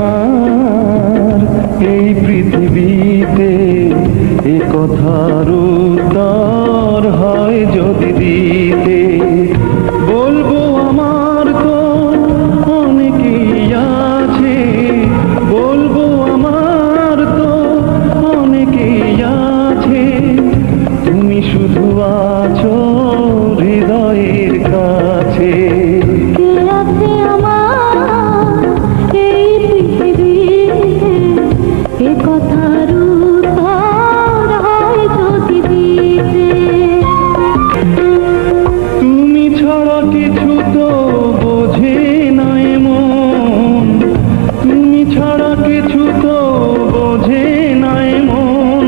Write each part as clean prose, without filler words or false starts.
আমার এই পৃথিবীতে এ কথার উত্তর হয় যদি দিতে, বলবো আমার তো অনেকেই আছে, বলবো আমার তো অনেকেই আছে, তুমি শুধু আছো হৃদয়ের কাছে। তুমি ছাড়া কিছু তো বোঝে না এমন, তুমি ছাড়া কিছু তো বোঝে না এমন,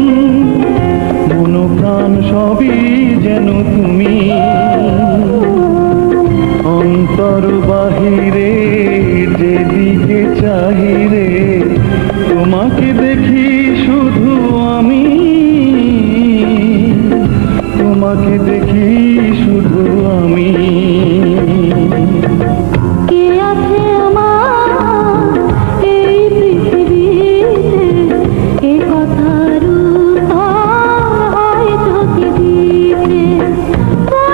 মন প্রাণ সবই যেন তুমি, অন্তর বাহিরে যেদিকে চাহিরে তোমাকে দেখি শুধু আমি, তোমাকে দেখি শুধু আমি। কে আছে আমার এই পৃথিবীতে এ কথার উত্তর হয় যদি দিতে, বলবো আমার তো অনেকেই আছে,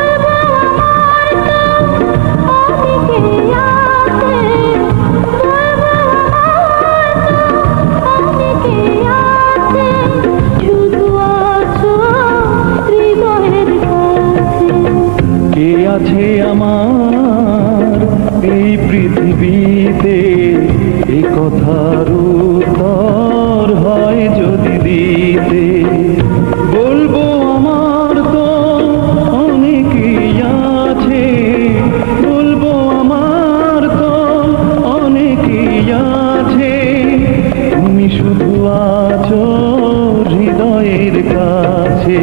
বলবো আমার তো অনেকেই আছে, শুধু আছো হৃদয়ের কাছে। কে আছে আমার এই পৃথিবীতে এ কথার উত্তর হয় যদি দিতে, বলবো আমার তো অনেকেই আছে, বলবো আমার তো অনেকেই আছে, তুমি শুধু আছো হৃদয়ের কাছে।